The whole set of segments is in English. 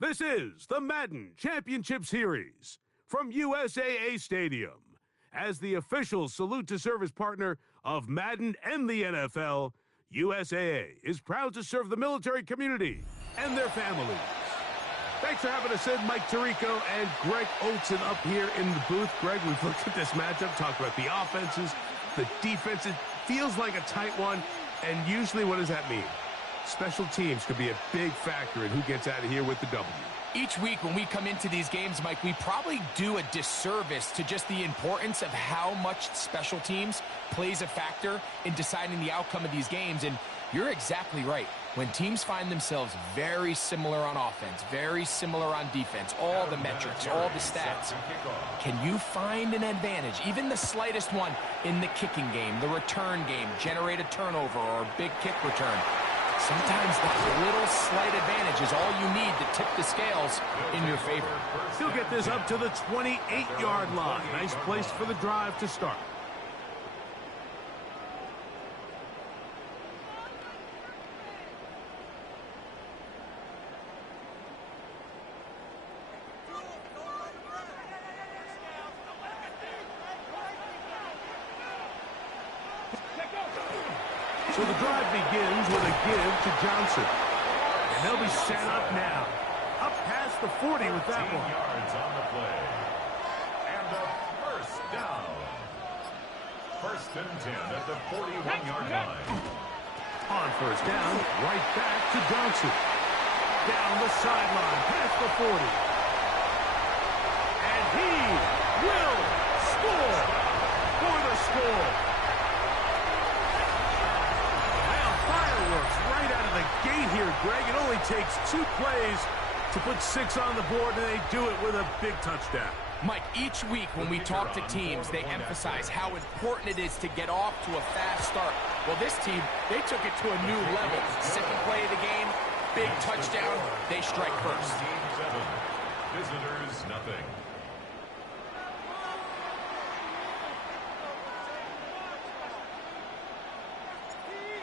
This is the Madden Championship Series from USAA Stadium. As the official salute-to-service partner of Madden and the NFL, USAA is proud to serve the military community and their families. Thanks for having us in, Mike Tirico and Greg Olson up here in the booth. Greg, we've looked at this matchup, talked about the offenses, the defenses. Feels like a tight one, and usually what does that mean? Special teams could be a big factor in who gets out of here with the W. Each week when we come into these games, Mike, we probably do a disservice to just the importance of how much special teams plays a factor in deciding the outcome of these games. And you're exactly right. When teams find themselves very similar on offense, very similar on defense, all the metrics, all the stats, can you find an advantage, even the slightest one, in the kicking game, the return game, generate a turnover or a big kick return? Sometimes that little slight advantage is all you need to tip the scales in your favor. He'll get this up to the 28-yard line. Nice place for the drive to start. So the drive begins with a give to Johnson. And they'll be set up now. Up past the 40 with that one. Yards on the play. And the first down. First and 10 at the 41-yard line. On first down, right back to Johnson. Down the sideline, past the 40. And he will score for the score. Right out of the gate here, Greg. It only takes 2 plays to put 6 on the board, and they do it with a big touchdown. Mike, each week when we talk to teams, they emphasize how important it is to get off to a fast start. Well, this team, they took it to a new level. Second play of the game, big touchdown, they strike first. 7. Visitors, nothing.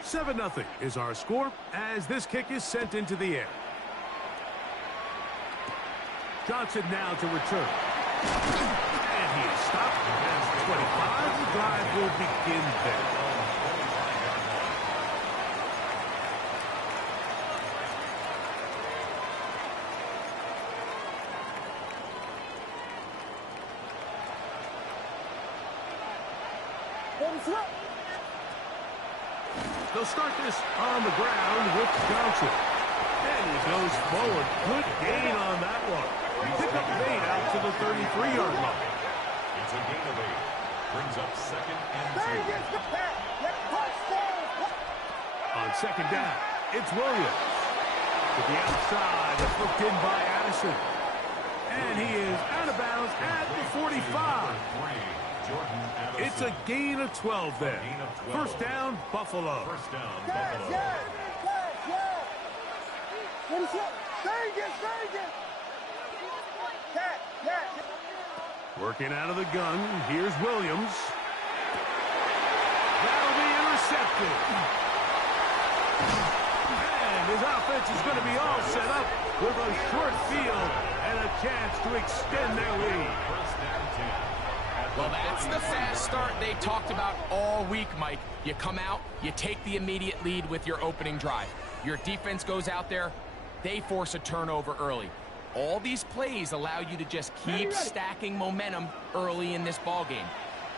7-0 is our score as this kick is sent into the air. Johnson now to return. And he is stopped at 25. The drive will begin there. They'll start this on the ground with Johnson. And he goes forward. Good gain on that one. Pick up 8 out to the 33-yard line. It's a gain of 8. Brings up second and 2. On second down, it's Williams. To the outside, that's hooked in by Addison. And he is out of bounds at the 45. It's a gain of 12 there. First down, Buffalo. First down, Buffalo. Working out of the gun, here's Williams. That'll be intercepted. And his offense is going to be all set up with a short field and a chance to extend their lead. First down 10. Well, that's the fast start they talked about all week, Mike. You come out, you take the immediate lead with your opening drive. Your defense goes out there, they force a turnover early. All these plays allow you to just keep stacking momentum early in this ball game.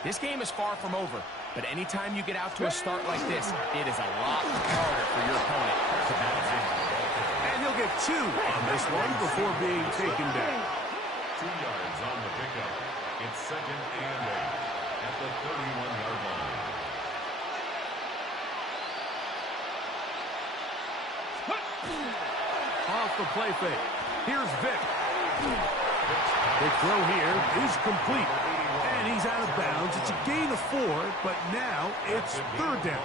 This game is far from over, but anytime you get out to a start like this, it is a lot harder for your opponent to bounce back. And he'll get 2 on this one before being taken down. 2 yards on the pickup. It's 2nd and 8 at the 31-yard line. Off the play fake. Here's Vic. The throw here is complete. And he's out of bounds. It's a gain of 4, but now it's 3rd down.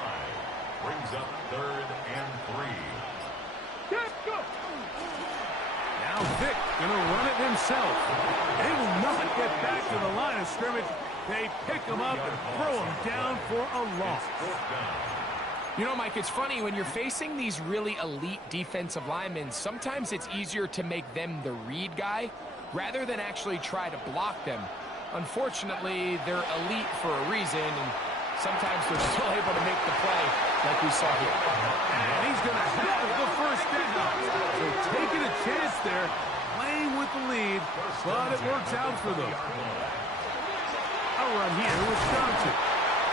Brings up 3rd and 3. Now Vic gonna run it himself. They will not get back to the line of scrimmage. They pick him up and throw him down for a loss. You know, Mike, it's funny, when you're facing these really elite defensive linemen, sometimes it's easier to make them the read guy rather than actually try to block them. Unfortunately, they're elite for a reason, and sometimes they're still able to make the play like we saw here. And he's going to have the first down. So taking a chance there, playing with the lead, but it works out for them. A run here with Johnson.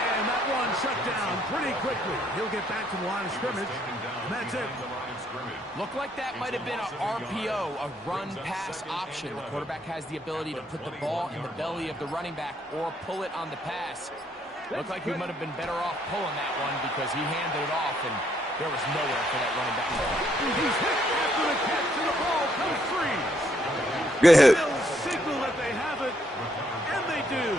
And that one shut down pretty quickly. He'll get back to the line of scrimmage. And that's it. Looked like that might have been a RPO, a run-pass option. The quarterback has the ability to put the ball in the belly of the running back or pull it on the pass. Looked like we might have been better off pulling that one because he handed it off, and there was nowhere for that running back. He's hit after the catch, and the ball comes free. Good hit. They'll signal that they have it, and they do.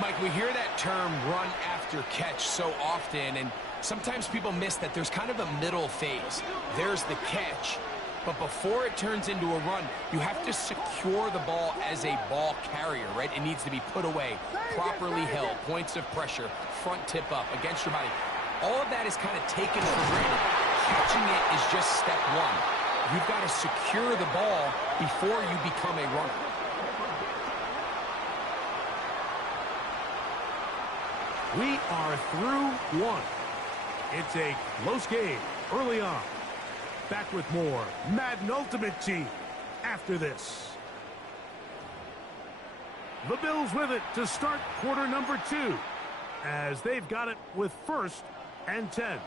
Mike, we hear that term run after catch so often, and sometimes people miss that there's kind of a middle phase. There's the catch, but before it turns into a run, you have to secure the ball as a ball carrier, right? It needs to be put away, properly held, points of pressure, front tip up, against your body. All of that is kind of taken for granted. Catching it is just step one. You've got to secure the ball before you become a runner. We are through one. It's a close game early on. Back with more Madden Ultimate Team after this. The Bills with it to start quarter number 2, as they've got it with 1st and 10.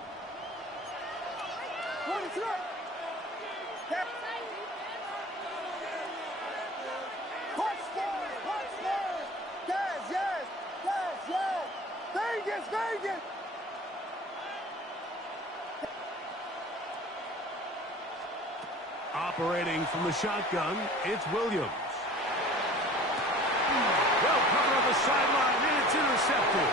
Vegas! Operating from the shotgun, it's Williams. Well covered on the sideline, and it's intercepted.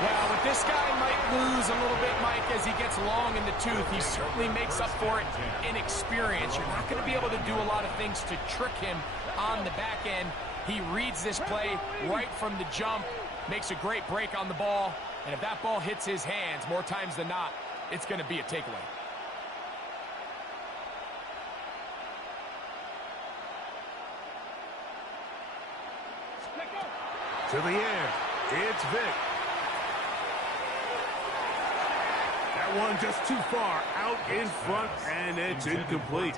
Well, what this guy might lose a little bit, Mike, as he gets long in the tooth, he certainly makes up for it in experience. You're not going to be able to do a lot of things to trick him on the back end. He reads this play right from the jump, makes a great break on the ball, and if that ball hits his hands more times than not, it's going to be a takeaway. To the air, it's Vic. That one just too far out in front, and it's incomplete.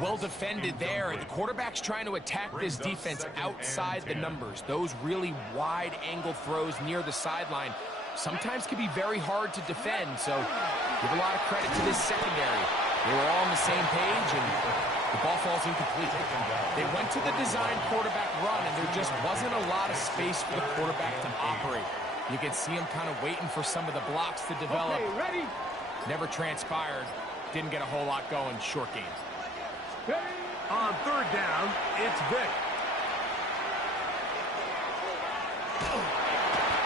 Well defended there, and the quarterback's trying to attack this defense outside the numbers. Those really wide angle throws near the sideline sometimes can be very hard to defend, so give a lot of credit to this secondary. They were all on the same page, and the ball falls incomplete. They went to the design quarterback run, and there just wasn't a lot of space for the quarterback to operate. You can see him kind of waiting for some of the blocks to develop. Okay, ready? Never transpired. Didn't get a whole lot going. Short game. Ready? On 3rd down, it's Vic.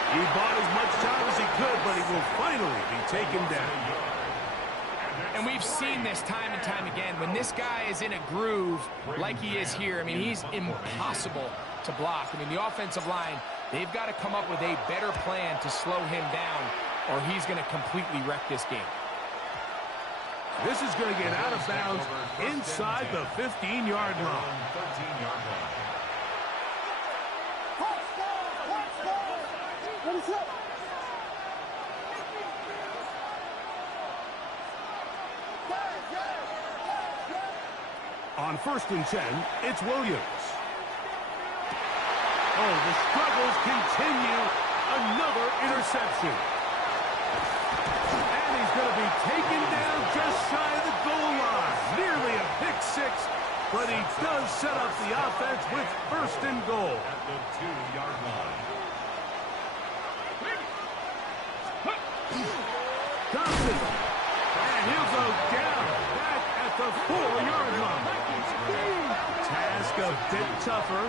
He bought as much time as he could, but he will finally be taken down. And we've seen this time and time again. When this guy is in a groove like he is here, I mean, he's impossible to block. I mean, the offensive line, they've got to come up with a better plan to slow him down, or he's going to completely wreck this game. This is going to get out of bounds inside the 15-yard line. On 1st and 10, it's Williams. Oh, the struggles continue. Another interception. And he's going to be taken down just shy of the goal line. the 4-yard line. Task a bit tougher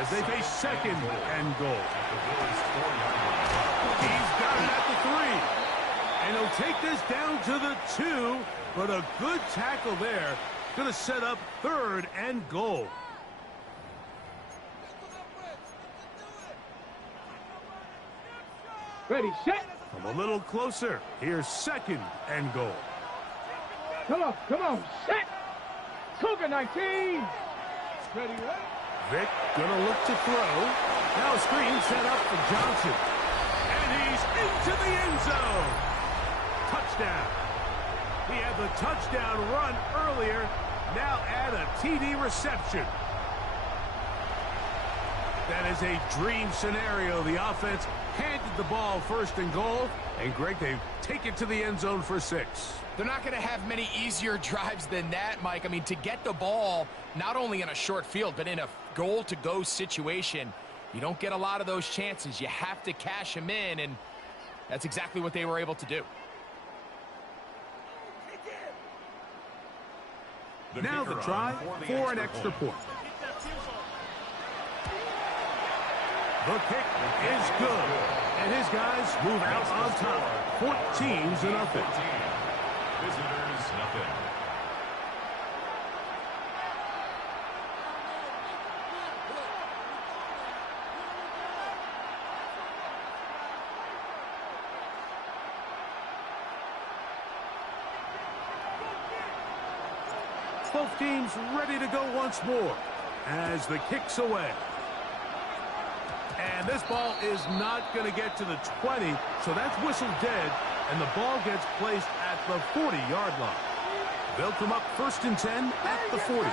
as they face second and goal. He's got it at the 3. And he'll take this down to the 2, but a good tackle there. Going to set up third and goal. Ready, set. From a little closer, here's second and goal. Come on, set. Cougar 19. Ready, right? Vic gonna look to throw. Now a screen set up for Johnson. And he's into the end zone. Touchdown. He had the touchdown run earlier. Now add a TD reception. That is a dream scenario. The offense handed the ball first and goal. And Greg, they take it to the end zone for 6. They're not going to have many easier drives than that, Mike. I mean, to get the ball, not only in a short field, but in a goal-to-go situation, you don't get a lot of those chances. You have to cash them in, and that's exactly what they were able to do. Now the try for an extra point. The kick is good, and his guys move out on top, 14-0. Visitors, nothing. Both teams ready to go once more as the kick's away. And this ball is not going to get to the 20, so that's whistled dead, and the ball gets placed at the 40-yard line. They'll come up first and 10 at the 40.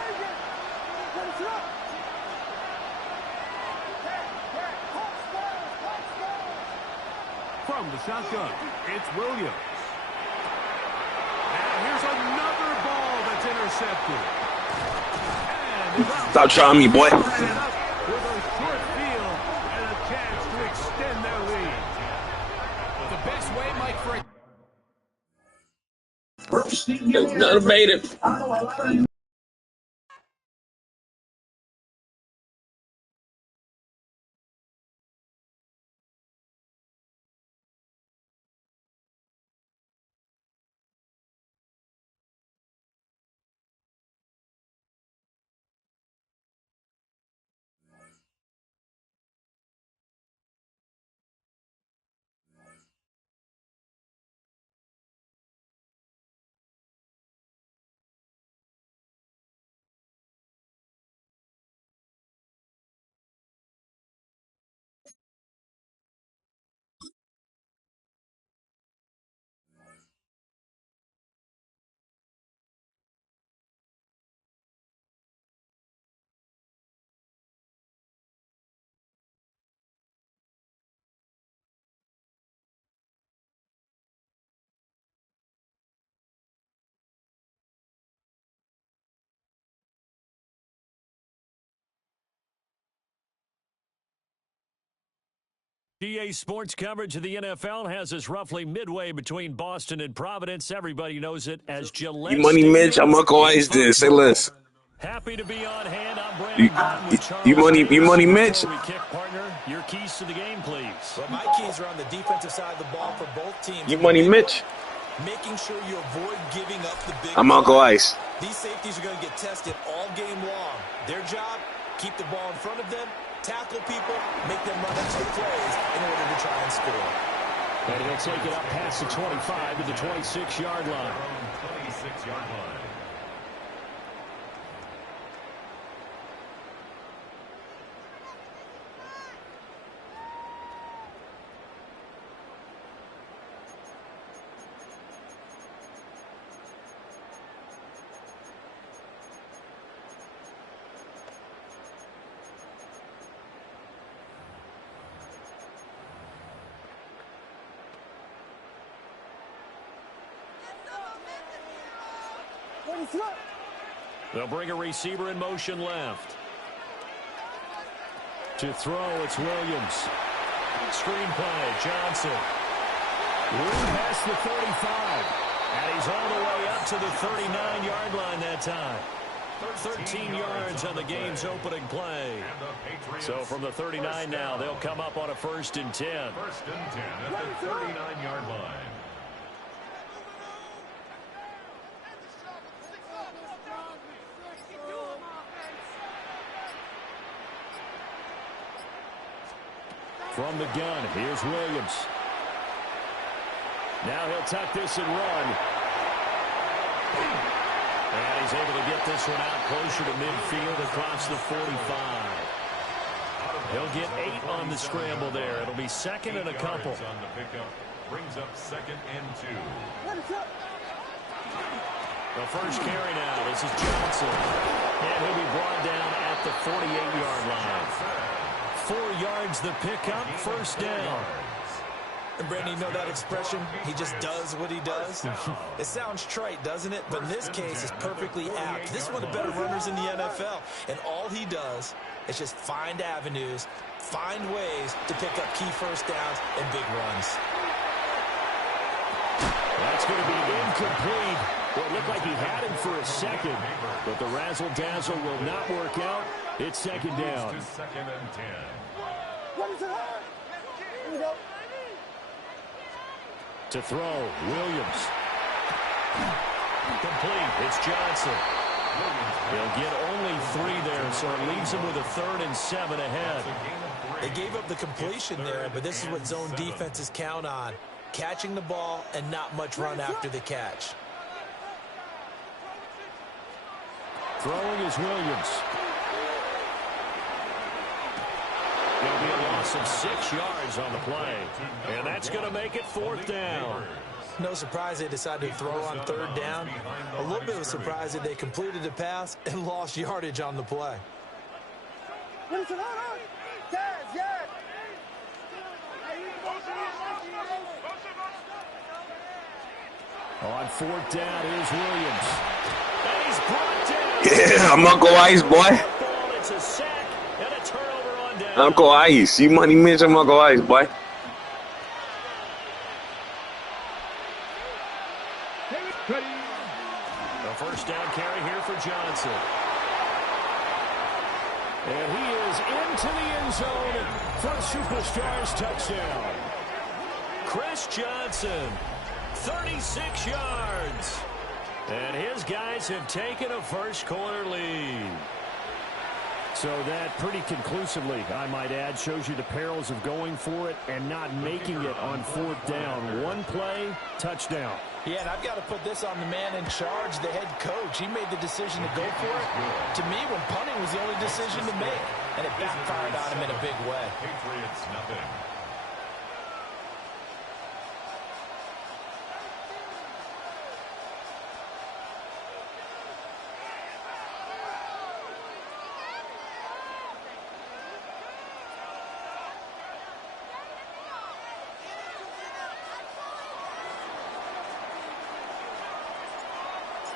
From the shotgun, it's Williams. And here's another ball that's intercepted. And stop trying me, boy. with a short field and a chance to extend their lead. The best way, Mike, for a Nothing made it. GA Sports coverage of the NFL has us roughly midway between Boston and Providence. Everybody knows it as Gillette. You money Mitch, I'm Uncle Ice this. Say less. Happy to be on hand. I'm Brandon Martin with Charles. You money Mitch. Kick partner, your keys to the game, please. Well, my keys are on the defensive side of the ball for both teams. You money Mitch. Making sure you avoid giving up the big I'm Uncle Ice. These safeties are going to get tested all game long. Their job, keep the ball in front of them, tackle people, make them run extra plays in order to try and score. And he'll take it up past the 25 to the 26-yard line. 26-yard line. They'll bring a receiver in motion left. To throw, it's Williams. Screen play, Johnson. Room past the 35. And he's all the way up to the 39-yard line that time. 13 yards on the game's opening play. So from the 39 now, they'll come up on a 1st and 10. 1st and 10 at the 39-yard line. From the gun, here's Williams. Now he'll tuck this and run. And he's able to get this one out closer to midfield across the 45. He'll get 8 on the scramble there. It'll be 2nd and a couple. On the pickup brings up 2nd and 2. The first carry now. This is Johnson. And he'll be brought down at the 48-yard line. 4 yards the pickup, 1st down. And Brandon, you know that expression? He just does what he does. It sounds trite, doesn't it? But in this case, it's perfectly apt. This is one of the better runners in the NFL. And all he does is just find avenues, find ways to pick up key 1st downs and big runs. That's going to be incomplete. Well, it looked like he had him for a second, but the razzle-dazzle will not work out. It's 2nd down. 2nd and 10. To throw, Williams. Complete. It's Johnson. He'll get only 3 there, so it leaves him with a 3rd and 7 ahead. They gave up the completion there, but this is what zone defenses count on. Catching the ball and not much run after the catch. Throwing is Williams. There'll be a loss of 6 yards on the play. And that's going to make it 4th down. No surprise they decided to throw on 3rd down. A little bit of a surprise that they completed the pass and lost yardage on the play. On 4th down, here's Williams. And he's brought down. Yeah, I'm Uncle Ice, boy. It's a sack and a turnover on down. Uncle Ice. You money Mitch, I'm Uncle Ice, boy. The 1st down carry here for Johnson. And he is into the end zone for a Superstars touchdown. Chris Johnson, 36 yards. And his guys have taken a first-quarter lead. So that pretty conclusively, I might add, shows you the perils of going for it and not making it on 4th down. One play, touchdown. Yeah, and I've got to put this on the man in charge, the head coach. He made the decision to go for it. To me, when punting was the only decision to make, and it backfired on him in a big way. Patriots nothing.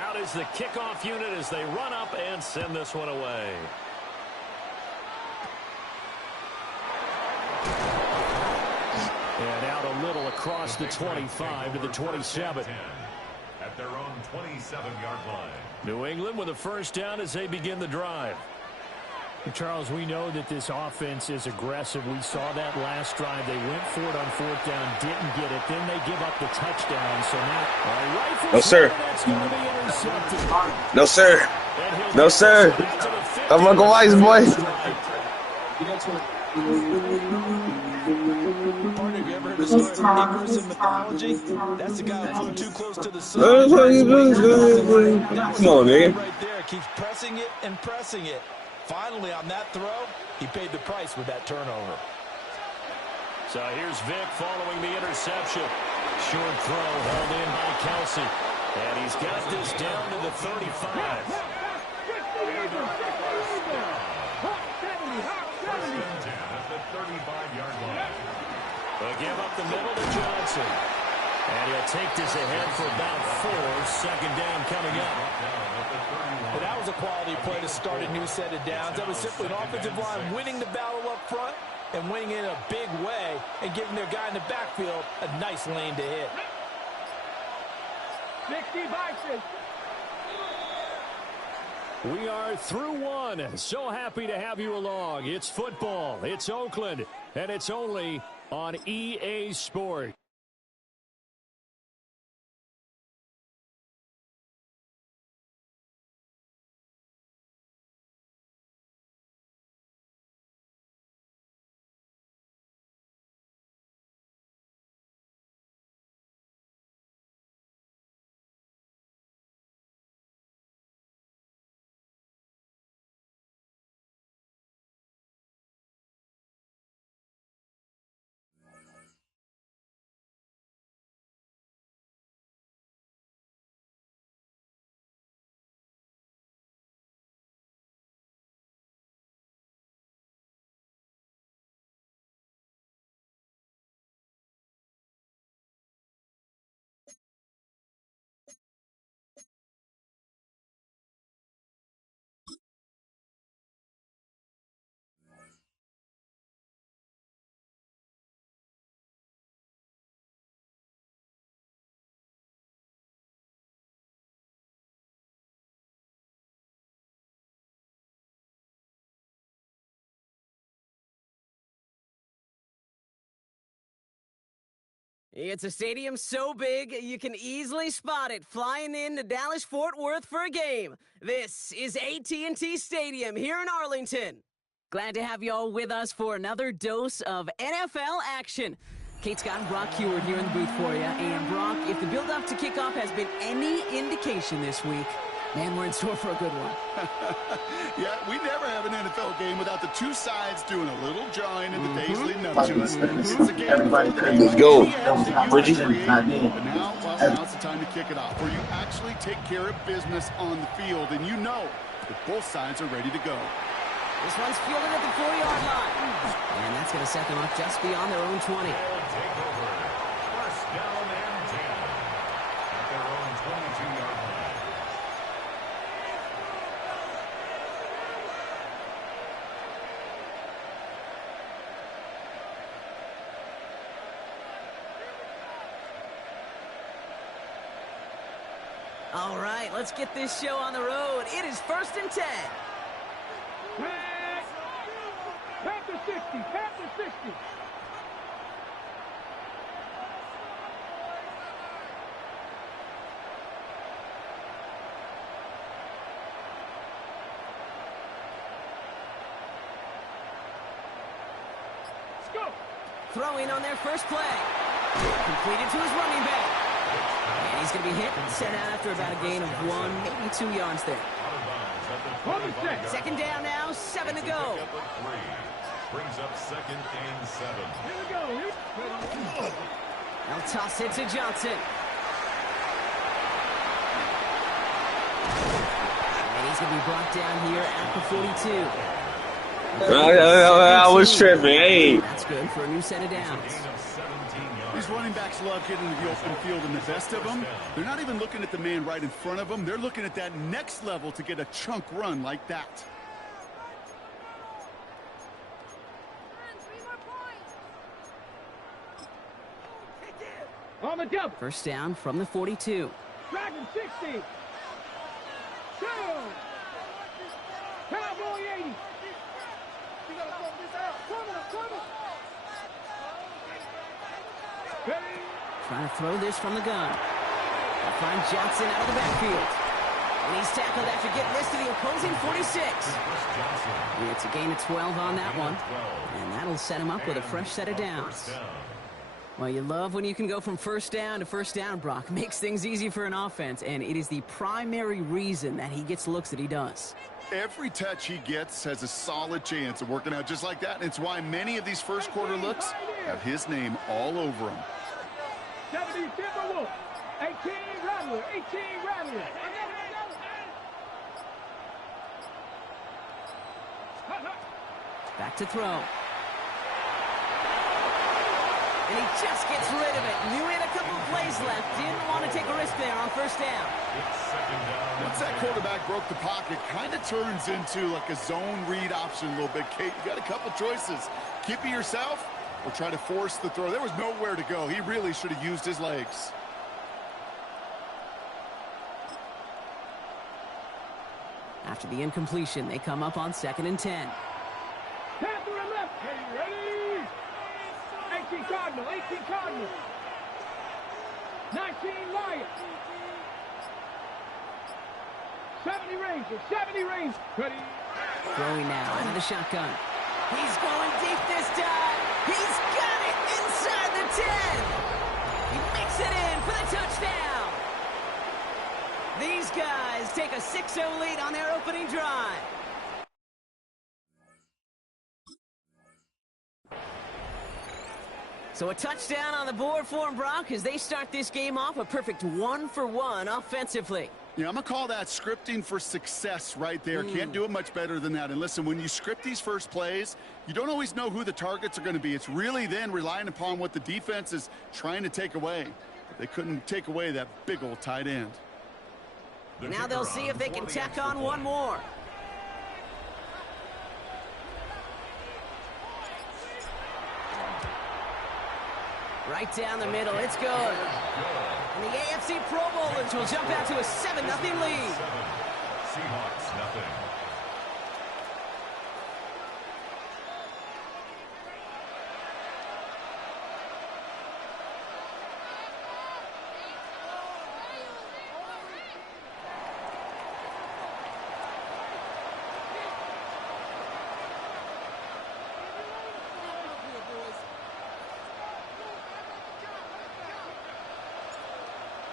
Out is the kickoff unit as they run up and send this one away. And out a little across the 25 to the 27. At their own 27-yard line. New England with a 1st down as they begin the drive. Charles, we know that this offense is aggressive. We saw that last drive. They went for it on 4th down, didn't get it. Then they give up the touchdown. So now, no, sir. That's going to be intercepted. No, sir. No, sir. I'm Uncle Ice, boy. Partner, have you ever heard the story of Icarus in mythology? That's the guy who flew too close to the sun. Come on, man. Right there, keeps pressing it and pressing it. Finally, on that throw, he paid the price with that turnover. So here's Vic following the interception. Short throw hauled in by Kelsey. And he's got this down to the 35. They'll give up the middle to Johnson. And he'll take this ahead for about 4. 2nd down coming up. Well, that was a quality play to start a new set of downs. That was simply an offensive line winning the battle up front and winning it in a big way and giving their guy in the backfield a nice lane to hit. 60 vices. We are through one. So happy to have you along. It's football. It's Oakland. And it's only on EA Sport. It's a stadium so big you can easily spot it flying into Dallas-Fort Worth for a game. This is AT&T Stadium here in Arlington. Glad to have you all with us for another dose of NFL action. Kate Scott and Brock Heward here in the booth for you. And Brock, if the build-up to kickoff has been any indication this week, man, we're in store for a good one. Yeah, we never have an NFL game without the two sides doing a little jawing in the days leading up to it. Let's go. Bridges. Now's the time to kick it off, where you actually take care of business on the field, and you know that both sides are ready to go. This one's fielded at the 4-yard line. And that's going to set them up just beyond their own 20. Take over. First down and 10 at their own 22-yard line. All right, let's get this show on the road. It is 1st and 10. Pass to 60. Pass to 60. Let's go. Throwing on their first play. Completed to his running back. And he's going to be hit and sent out after about a gain of 1, maybe 2 yards there. Second down now, 7 to go. Brings up 2nd and 7. Here we go. They'll toss it to Johnson. And he's going to be brought down here at the 42. I was tripping. Hey. That's good for a new set of downs. These running backs love getting into the open field, and the best of them, they're not even looking at the man right in front of them. They're looking at that next level to get a chunk run like that. On the double. First down from the 42. Dragon 60. Down. Cowboy 80. Trying to throw this from the gun. They'll find Johnson out of the backfield. And he's tackled after getting this to the opposing 46. It's a gain of 12 on that one. And that'll set him up with a fresh set of downs. Well, you love when you can go from first down to first down, Brock. Makes things easy for an offense, and it is the primary reason that he gets looks that he does. Every touch he gets has a solid chance of working out just like that, and it's why many of these first quarter looks have his name all over them. 70 Timberwolf. 18 Rattler. 18 Rattler. Back to throw. And he just gets rid of it. Knew he had a couple of plays left. Didn't want to take a risk there on first down. Once that quarterback broke the pocket, kind of turns into like a zone read option a little bit. Kate, you got a couple choices. Keep it yourself or try to force the throw. There was nowhere to go. He really should have used his legs. After the incompletion, they come up on 2nd and 10. Pass to the left. Ready? 18 Cardinal. 18 Cardinal. 19 Lions. 70 Rangers. 70 Rangers. Ready? Throwing now out of the shotgun. He's going deep this time. He's got it inside the 10. He makes it in for the touchdown. These guys take a 6-0 lead on their opening drive. So a touchdown on the board for them, Brock, as they start this game off a perfect 1-for-1 offensively. Yeah, I'm going to call that scripting for success right there. Can't do it much better than that. And listen, when you script these first plays, you don't always know who the targets are going to be. It's really then relying upon what the defense is trying to take away. But they couldn't take away that big old tight end. Now they'll see if they can tack on one more. Right down the middle, it's good. And the AFC Pro Bowlers will jump out to a 7-0 lead. Seahawks, nothing.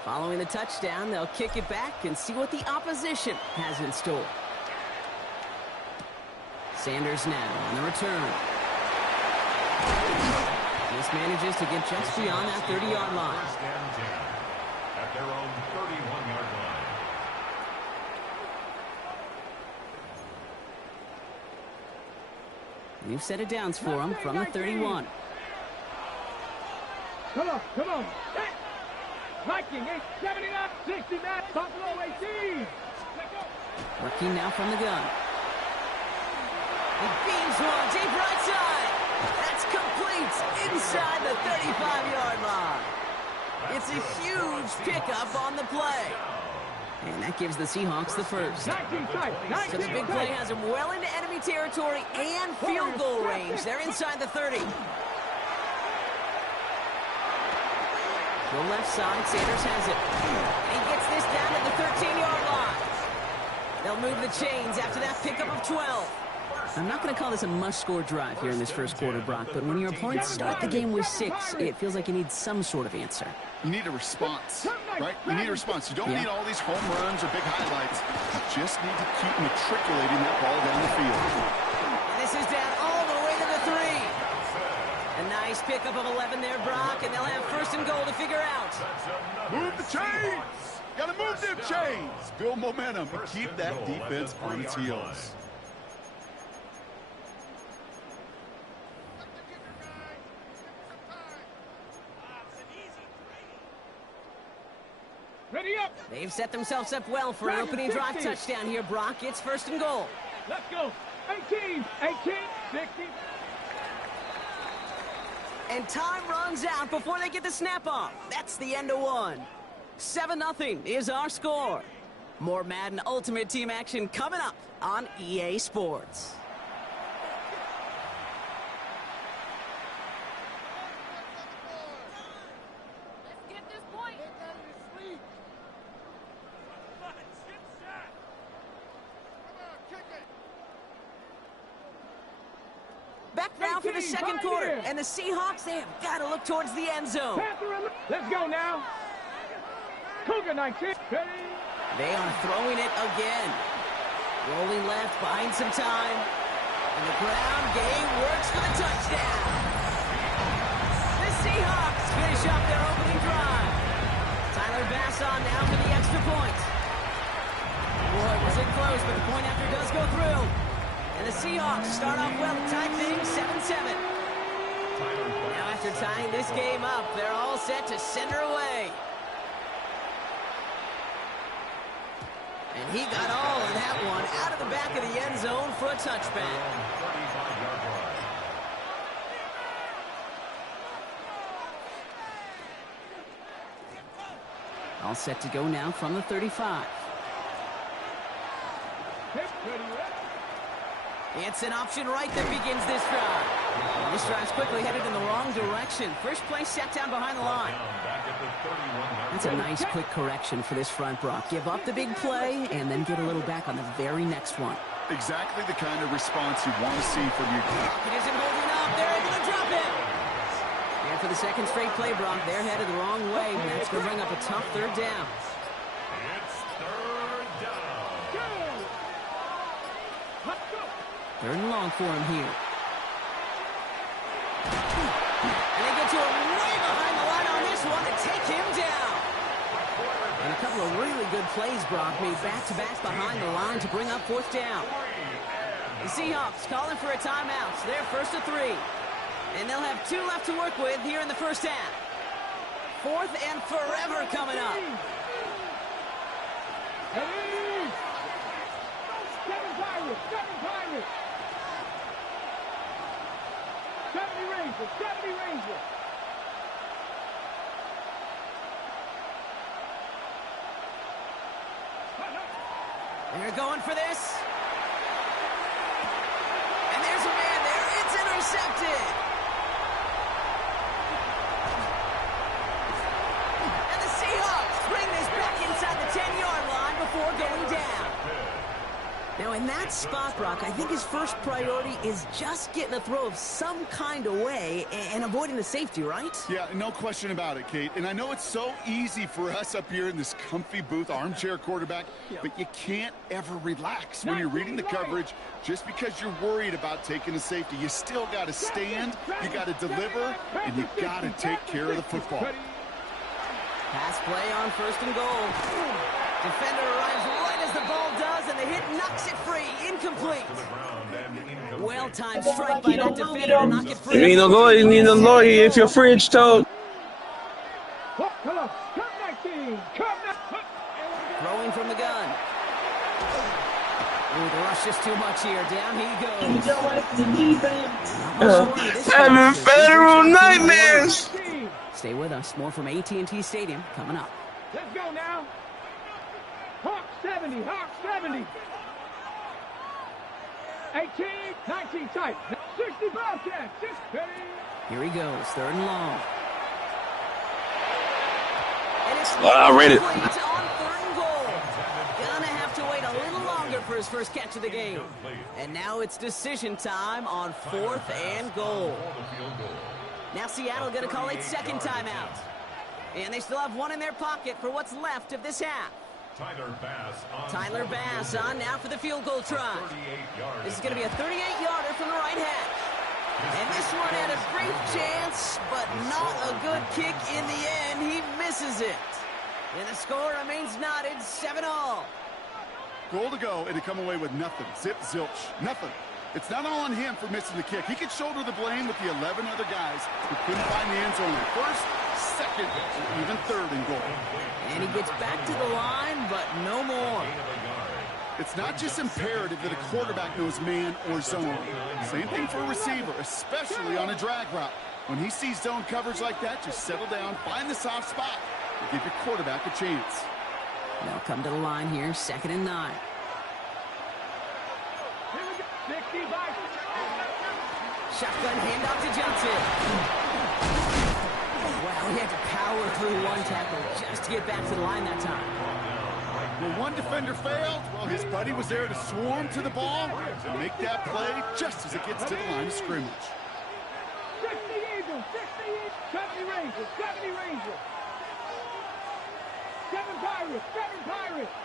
Following the touchdown, they'll kick it back and see what the opposition has in store. Sanders now on the return. This manages to get just beyond that 30-yard line. First and 10 at their own 31-yard line. New set of downs for them from the 31. Come on, come on. Hey. Viking, 79, 69, Buffalo 18. Working now from the gun. He beams one deep right side. That's complete inside the 35-yard line. It's a huge pickup on the play. And that gives the Seahawks the first. So the big play has them well into enemy territory and field goal range. They're inside the 30. The left side, Sanders has it. And he gets this down to the 13-yard line. They'll move the chains after that pickup of 12. I'm not going to call this a must-score drive here in this first quarter, Brock, but when your opponents start the game with 6, it feels like you need some sort of answer. You need a response, right? You need a response. You don't need all these home runs or big highlights. You just need to keep matriculating that ball down the field. And this is down all the way to the 3. A nice pickup of 11 there, Brock, and they'll have first and goal to figure out. Move the chains! Gotta move them chains! Build momentum and keep that defense on its heels. Ready up! They've set themselves up well for an opening drive touchdown here, Brock. It's first and goal. Let's go! 18, 18, 60. And time runs out before they get the snap off. That's the end of one. 7-0 is our score. More Madden Ultimate Team action coming up on EA Sports. Let's get this point. Back now for the second quarter, and the Seahawks, they have got to look towards the end zone. Let's go now. Cougar 19. They are throwing it again. Rolling left, buying some time. And the ground game works for the touchdown. The Seahawks finish up their opening drive. Tyler Bass on now for the extra point. Boy, was it close, but the point after does go through. And the Seahawks start off well to tie things 7-7. Now after tying this game up, they're all set to send her away. And he got all of that one out of the back of the end zone for a touchback. All set to go now from the 35. It's an option right that begins this drive. This drive's quickly headed in the wrong direction. First play set down behind the line. That's a nice quick correction for this front, Brock. Give up the big play and then get a little back on the very next one. Exactly the kind of response you want to see from your team. It isn't holding up. They're able to drop it. And for the second straight play, Brock, they're headed the wrong way. And that's going to bring up a tough third down. It's third down. Third and long for him here. And they get to him way behind the line on this one to take him down. And a couple of really good plays, Brock, made back-to-back behind the line to bring up fourth down. The Seahawks calling for a timeout. So they're first to 3. And they'll have 2 left to work with here in the first half. Fourth and forever coming up. Seven Pirates. 70 Rangers. They're going for this. And there's a man there. It's intercepted. And the Seahawks bring this back inside the 10-yard line before going down. Now, in that spot, Brock, I think his first priority is just getting a throw of some kind of way and avoiding the safety, right? Yeah, no question about it, Kate. And I know it's so easy for us up here in this comfy booth, armchair quarterback, but you can't ever relax when you're reading the coverage just because you're worried about taking a safety. You still got to stand, you got to deliver, and you got to take care of the football. Pass play on first and goal. Defender arrives right as the ball does, and the hit knocks it free. Incomplete. Well-timed strike by that defender to knock it free. You need no lawyer if your fridge told. Throwing from the gun. Ooh, the rush is too much here. Down he goes. Having federal nightmares. Stay with us. More from AT&T Stadium coming up. Let's go now. Hawk 70. 18, 19 tight. 60 Bobcats. Here he goes. Third and long. And it's I read it. on third and goal. Gonna have to wait a little longer for his first catch of the game. And now it's decision time on fourth and goal. Now Seattle going to call a second timeout. And they still have one in their pocket for what's left of this half. Tyler Bass on now for the field goal try. This is going to be a 38-yarder from the right hash. And this one had a brief chance, but not a good kick in the end. He misses it. And the score remains knotted 7-all. Goal to go, and to come away with nothing. Zip, zilch, nothing. It's not all on him for missing the kick. He could shoulder the blame with the 11 other guys who couldn't find the end zone at first, second, or even third and goal. And he gets back to the line, but no more. It's not just imperative that a quarterback knows man or zone. Same thing for a receiver, especially on a drag route. When he sees zone coverage like that, just settle down, find the soft spot, and give your quarterback a chance. They'll come to the line here, 2nd and 9. Shotgun handoff to Johnson. Wow, he had to power through one tackle just to get back to the line that time. When one defender failed, well, his buddy was there to swarm to the ball and make that play just as it gets to the line of scrimmage. 60 Eagles, 70 Rangers, 70 Rangers. 7 Pirates, 7 Pirates.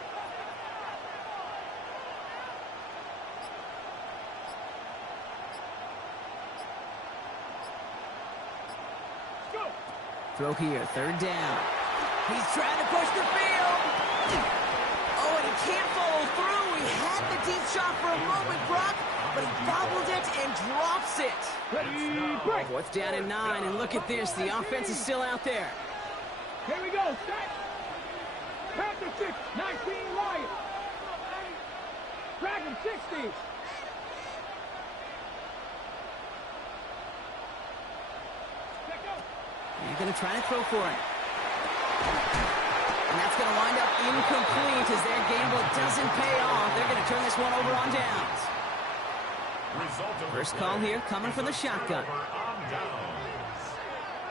Throw here, 3rd down. He's trying to push the field. Oh, and he can't follow through. He had the deep shot for a moment, Brock, but he bobbled it and drops it. 4th down and 9, and look at this. The offense is still out there. Here we go, set. Panther 6, 19 Lions. Dragon 60. They're going to try to throw for it. And that's going to wind up incomplete as their gamble doesn't pay off. They're going to to turn this one over on downs. First call here coming from the shotgun.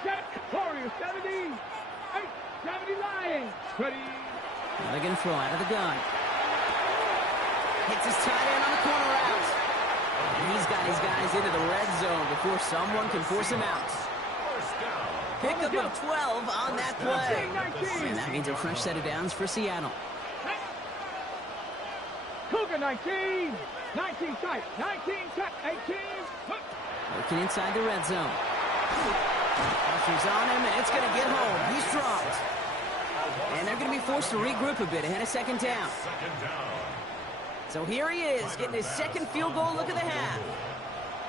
Set. Warriors 70. 70 Lions. Ready. Mulligan throw out of the gun. Hits his tight end on the corner route. And he's got his guys into the red zone before someone can force him out. Pickup of 12 on that play. And that means a fresh set of downs for Seattle. Cougar 19. 19 tight. 19 tight. 18. Working inside the red zone. Pressure's on him, and it's going to get home. He's dropped. And they're going to be forced to regroup a bit ahead of second down. So here he is, getting his second field goal look of the half.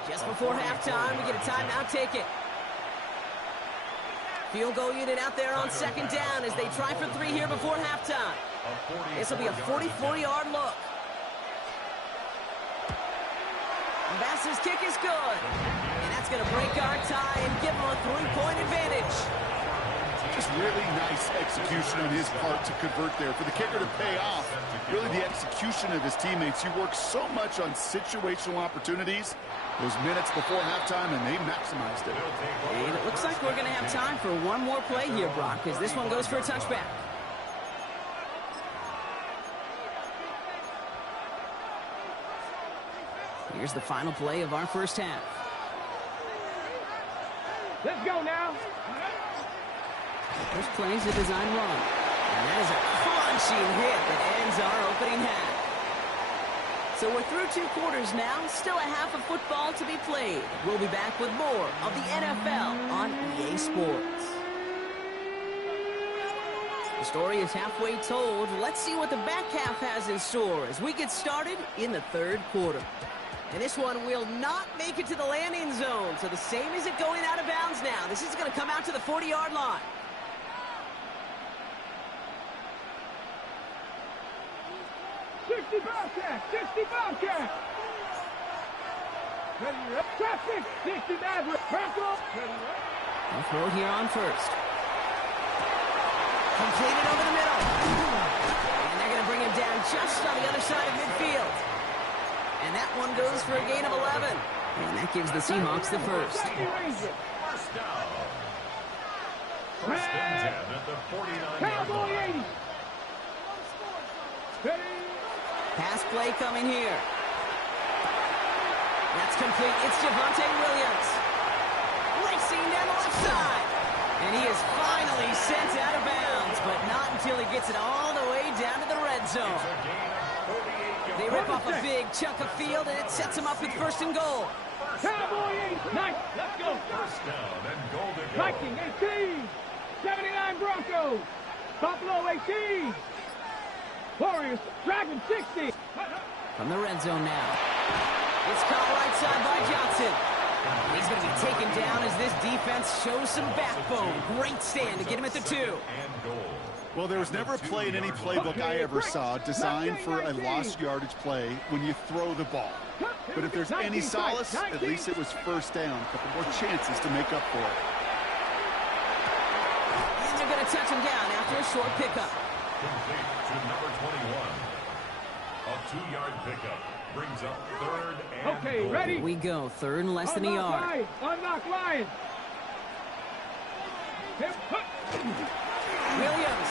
Just before halftime, we get a timeout ticket. Field goal unit out there on second down as they try for 3 here before halftime. This will be a 44-yard look. Bass's kick is good. And that's going to break our tie and give him a 3-point advantage. Just really nice execution on his part to convert there. For the kicker to pay off, really the execution of his teammates. He works so much on situational opportunities those minutes before halftime, and they maximized it. And it looks like we're going to have time for one more play here, Brock, as this one goes for a touchback. Here's the final play of our first half. Let's go now. First play is a design run. And that is a crunching hit that ends our opening half. So we're through 2 quarters now. Still a half of football to be played. We'll be back with more of the NFL on EA Sports. The story is halfway told. Let's see what the back half has in store as we get started in the 3rd quarter. And this one will not make it to the landing zone. So the same as it going out of bounds now. This is going to come out to the 40-yard line. Bobcat, 60 Bobcat. Ready, traffic, 60 Maverick, purple. They'll throw here on first. Completed over the middle. And they're going to bring him down just on the other side of midfield. And that one goes for a gain of 11. And that gives the Seahawks the first. First down. First and 10 at the 49-yard line. 80. Ready. Pass play coming here. That's complete. It's Javonte Williams. Racing down the left side. And he is finally sent out of bounds, but not until he gets it all the way down to the red zone. They rip off a big chunk of field, and it sets them up with first and goal. Cowboy 8. Nice. Let's go. First down and goal to go. Viking 18. 79 Broncos. Buffalo 18. Warriors, Dragon 60. From the red zone now. It's caught right side by Johnson. He's going to be taken down as this defense shows some backbone. Great stand to get him at the 2. Well, there was never a play in any playbook I ever saw designed for a lost yardage play when you throw the ball. But if there's any solace, at least it was first down. A couple more chances to make up for it. And they're going to touch him down after a short pickup. Complete to number 21. A 2-yard pickup brings up 3rd and Okay, goal. ready? Here we go. 3rd and less than a yard. Unlock line. Williams.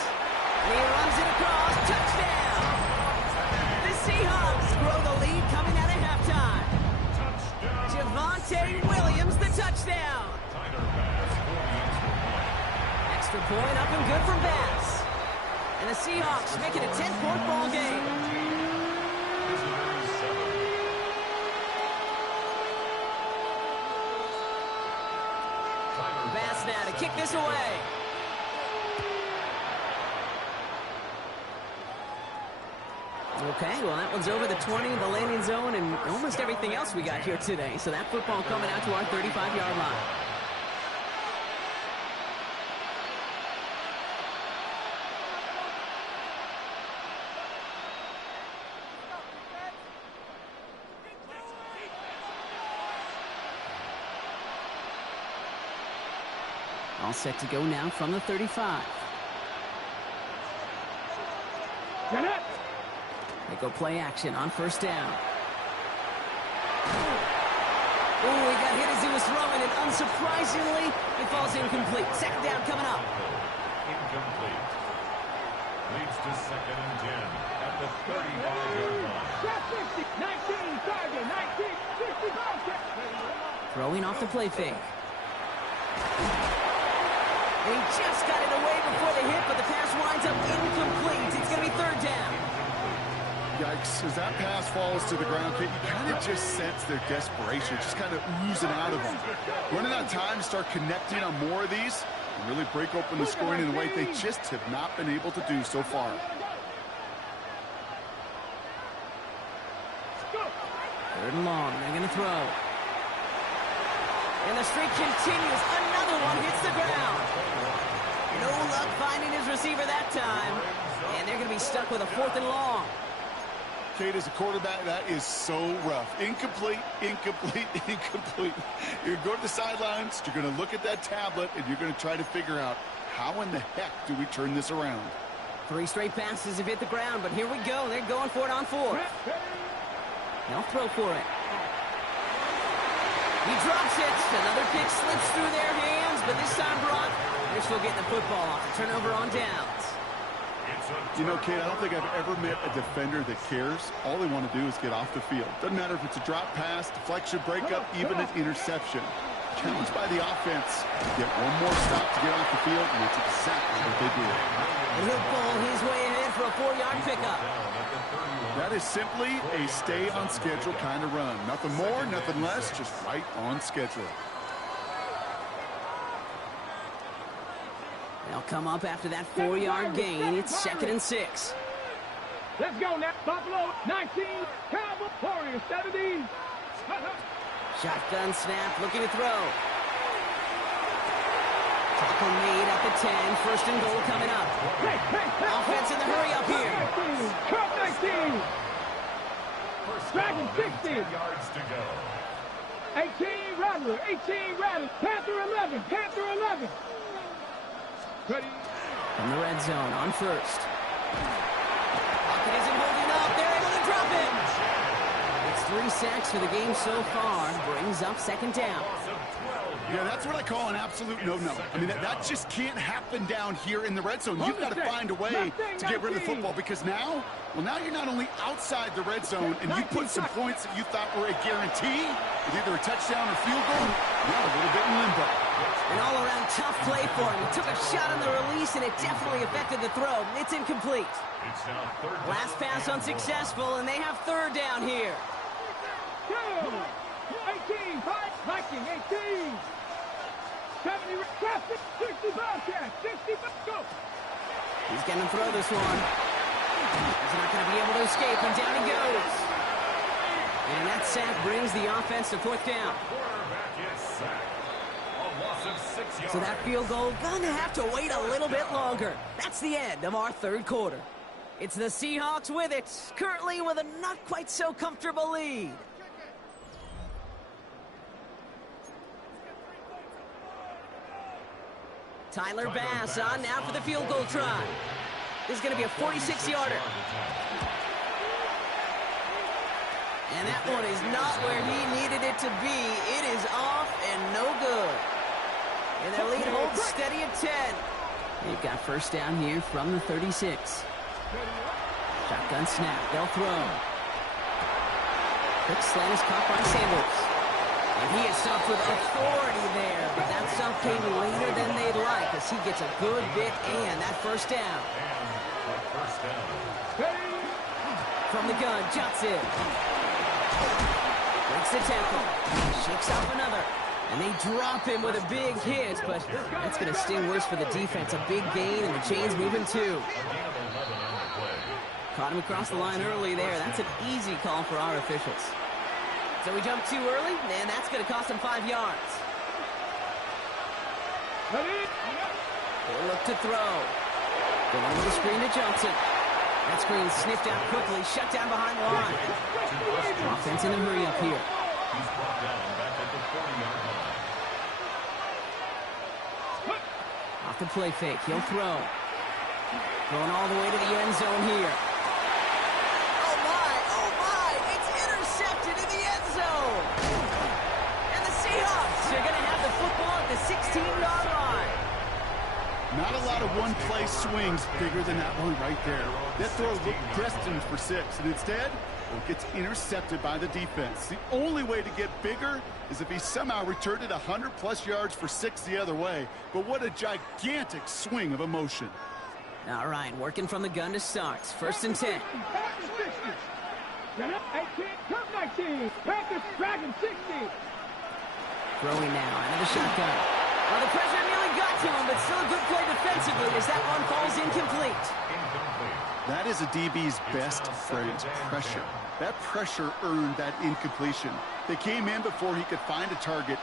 And he runs it across. Touchdown. The Seahawks grow the lead coming out of halftime. Touchdown. Javonte Williams, the touchdown. Tyler Bass for the extra point. Extra point up and good for Bass. And the Seahawks make it a 10-point ball game. Visitors 7. Bass now to kick this away. Okay, well, that one's over the 20, the landing zone, and almost everything else we got here today. So that football coming out to our 35-yard line. All set to go now from the 35. They go play action on first down. Oh, he got hit as he was throwing, and unsurprisingly, it falls incomplete. Second down coming up. Incomplete. Leads to 2nd and 10 at the 35-yard line. 19, target, 19, 65. Throwing off the play fake. And he just got it away before the hit, but the pass winds up incomplete. It's going to be third down. Yikes, as that pass falls to the ground, Kate, you kind of just sense their desperation, just kind of oozing out of them. Running out of time to start connecting on more of these and really break open the scoring in a way they just have not been able to do so far. Third and long, they're going to throw. And the streak continues. Another one hits the ground. No luck finding his receiver that time. And they're going to be stuck with a 4th and long. Kate, as a quarterback, that is so rough. Incomplete, incomplete, incomplete. You're going to go to the sidelines, you're going to look at that tablet, and you're going to try to figure out how in the heck do we turn this around. 3 straight passes have hit the ground, but here we go. They're going for it on 4th. They'll throw for it. He drops it. Another pick slips through their hands, but this time, Brock, they're still getting the football off. Turnover on downs. You know, Kate, I don't think I've ever met a defender that cares. All they want to do is get off the field. Doesn't matter if it's a drop pass, deflection, breakup, even an interception. Challenged by the offense. Get one more stop to get off the field, and it's exactly what they do. And he'll pull his way ahead for a 4-yard pickup. That is simply a stay on schedule kind of run. Nothing more, nothing less, just right on schedule. They'll come up after that 4-yard gain. It's 2nd and 6. Let's go now. Buffalo, 19. Cowboy, Warriors, 17. Shotgun snap, looking to throw. Tackle made at the 10. 1st and goal coming up. Offense in the hurry up here. 19. Dragon, 60. Yards to go. 18, Rattler. 18, Rattler. Panther, 11. Panther, 11. Ready. From the red zone on 1st. Pocket isn't holding up. They're able to drop him. It's 3 sacks for the game so far. Brings up 2nd down. Yeah, that's what I call an absolute no-no. I mean, that just can't happen down here in the red zone. You've got to find a way to get rid of the football because now you're not only outside the red zone and you put some points that you thought were a guarantee with either a touchdown or field goal, now a little bit in limbo. An all-around tough play for him. He took a shot on the release, and it definitely affected the throw. It's incomplete. Last pass unsuccessful, and they have 3rd down here. 18, 5, Viking, 18. 70, 65, 65, go. He's going to throw this one. He's not going to be able to escape, and down he goes. And that sack brings the offense to 4th down. So that field goal gonna have to wait a little bit longer. That's the end of our 3rd quarter. It's the Seahawks with it, currently with a not quite so comfortable lead. Tyler Bass on now for the field goal try. This is going to be a 46-yarder. And that one is not where he needed it to be. It is off and no good. And their lead holds steady at 10. They've got 1st down here from the 36. Shotgun snap. They'll throw. Quick slant is caught by Sanders. And he is stuffed with authority there. But that stuff came later than they'd like as he gets a good bit and that 1st down. From the gun, Johnson. Breaks the tackle. Shakes off another. And they drop him with a big hit, but that's going to sting worse for the defense. A big gain, and the chain's moving too. Caught him across the line early there. That's an easy call for our officials. So we jumped too early, and that's going to cost him 5 yards. They'll look to throw. Going with the screen to Johnson. That screen sniffed out quickly, shut down behind the line. Offense in a hurry up here. He's brought down back at the 40-yard line. Off the play fake, he'll throw. Going all the way to the end zone here. Oh, one-play swings bigger than that one right there. That throw looked destined for 6, and instead, it gets intercepted by the defense. The only way to get bigger is if he somehow returned it 100-plus yards for 6 the other way. But what a gigantic swing of emotion. All right, working from the gun to start. 1st and 10. 18, come 19. Packers dragging 60. Throwing now out of the shotgun. Well, the pressure nearly got to him, but still a good play defensively as that one falls incomplete. That is a DB's best friend, pressure. That pressure earned that incompletion. They came in before he could find a target